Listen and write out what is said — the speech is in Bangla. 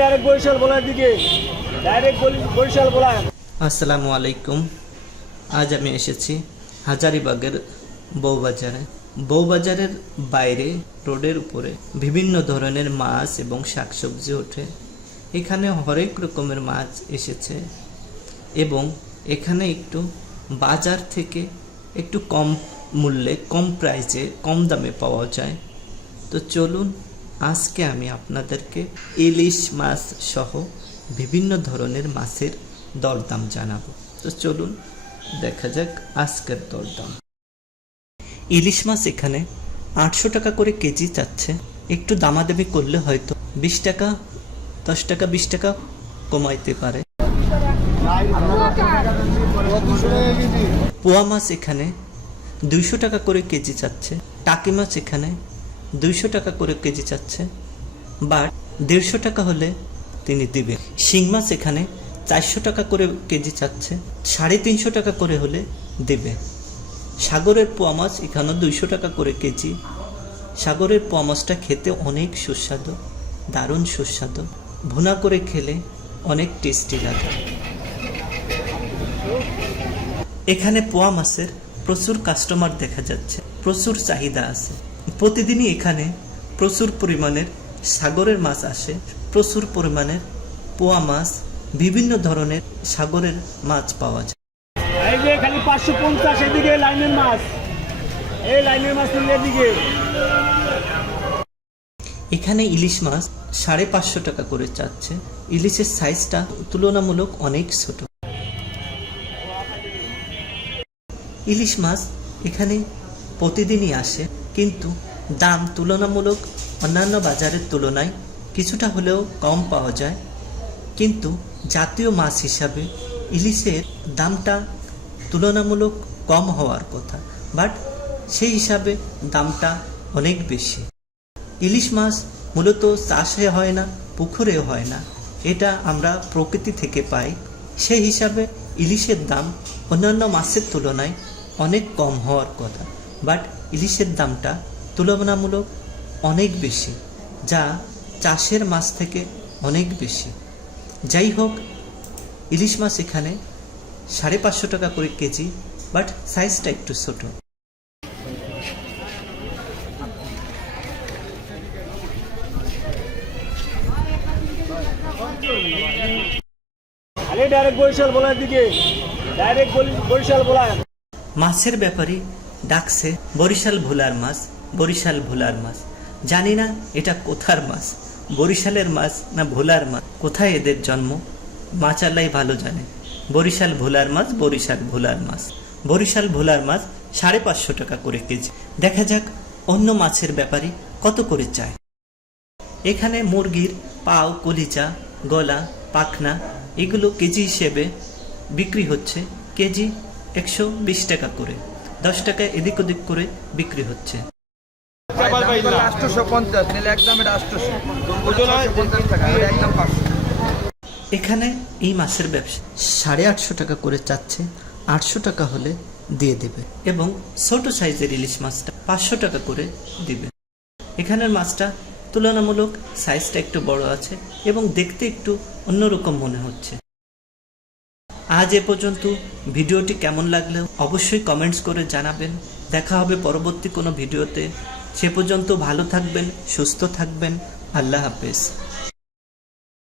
ডাইরেক্ট বরিশাল বলার দিকে ডাইরেক্ট বরিশাল বলায়। আসসালামু আলাইকুম। আজ আমি এসেছি হাজারীবাগের বউবাজারে। বউবাজারের বাইরে রোডের উপরে বিভিন্ন ধরনের মাছ এবং শাকসবজি ওঠে। এখানে হরেক রকমের মাছ এসেছে এবং এখানে একটু বাজার থেকে একটু কম মূল্যে, কম প্রাইসে, কম দামে পাওয়া যায়। তো চলুন আজকে আমি আপনাদেরকে ইলিশ মাছ সহ বিভিন্ন ধরনের মাছের দরদাম জানাবো। তো চলুন দেখা যাক আজকের দরদাম। ইলিশ মাছ এখানে 800 টাকা করে কেজি চাচ্ছে। একটু দামাদামি করলে হয়তো 20 টাকা, 10 টাকা, 20 টাকা কমাইতে পারে। পোয়া মাছ এখানে 200 টাকা করে কেজি চাচ্ছে। টাকি মাছ এখানে 200 টাকা করে কেজি চাচ্ছে, বাট 150 টাকা হলে তিনি দিবেন। শিং মাছ এখানে 400 টাকা করে কেজি চাচ্ছে, 350 টাকা করে হলে দেবে। সাগরের পোয়া মাছ এখানে 200 টাকা করে কেজি। সাগরের পোয়া মাছটা খেতে অনেক সুস্বাদু, দারুণ সুস্বাদু। ভুনা করে খেলে অনেক টেস্টি লাগে। এখানে পোয়া মাছের প্রচুর কাস্টমার দেখা যাচ্ছে, প্রচুর চাহিদা আছে। প্রতিদিনই এখানে প্রচুর পরিমাণের সাগরের মাছ আসে, প্রচুর পরিমাণের পোয়া মাছ, বিভিন্ন ধরনের সাগরের মাছ পাওয়া যায়। এই যে খালি 550 এদিকে লাইনের মাছ, এই লাইনের মাছ এদিকে। এখানে ইলিশ মাছ 550 টাকা করে চাচ্ছে। ইলিশের সাইজটা তুলনামূলক অনেক ছোট। ইলিশ মাছ এখানে প্রতিদিনই আসে, কিন্তু দাম তুলনামূলক অন্যান্য বাজারের তুলনায় কিছুটা হলেও কম পাওয়া যায়। কিন্তু জাতীয় মাছ হিসাবে ইলিশের দামটা তুলনামূলক কম হওয়ার কথা, বাট সেই হিসাবে দামটা অনেক বেশি। ইলিশ মাছ মূলত চাষে হয় না, পুকুরেও হয় না, এটা আমরা প্রকৃতি থেকে পাই। সেই হিসাবে ইলিশের দাম অন্যান্য মাছের তুলনায় অনেক কম হওয়ার কথা, বাট ইলিশের দামটা তুলনামূলক অনেক বেশি, যা চাষের মাছ থেকে অনেক বেশি। যাই হোক, ইলিশ মাছ এখানে 550 টাকা করে কেজি, বাট সাইজটা একটু ছোট। খালি ডাইরেক্ট বরিশাল বলার দিকে ডাইরেক্ট বরিশাল বলায়। মাছের ব্যাপারে ডাকছে বরিশাল ভোলার মাছ, বরিশাল ভোলার মাছ। জানি না এটা কোথার মাছ, বরিশালের মাছ না ভোলার মাছ, কোথায় এদের জন্ম মাছ আল্লাহই ভালো জানে। বরিশাল ভোলার মাছ, বরিশাল ভোলার মাছ। বরিশাল ভোলার মাছ 550 টাকা করে কেজি। দেখা যাক অন্য মাছের ব্যাপারে কত করে চায়। এখানে মুরগির পাও, কলিজা, গলা, পাখনা এগুলো কেজি হিসেবে বিক্রি হচ্ছে। কেজি 120 টাকা করে, 10 টাকা এদিক ওদিক করে বিক্রি হচ্ছে। এখানে এই মাছের ব্যবসা 850 টাকা করে চাচ্ছে, 800 টাকা হলে দিয়ে দেবে এবং ছোট সাইজের ইলিশ মাছটা 500 টাকা করে দিবে। এখানের মাছটা তুলনামূলক সাইজটা একটু বড় আছে এবং দেখতে একটু অন্যরকম মনে হচ্ছে। আজ এ পর্যন্ত। ভিডিওটি কেমন লাগলো অবশ্যই কমেন্টস করে জানাবেন। দেখা হবে পরবর্তী কোনো ভিডিওতে। সে পর্যন্ত ভালো থাকবেন, সুস্থ থাকবেন। আল্লাহ হাফেজ।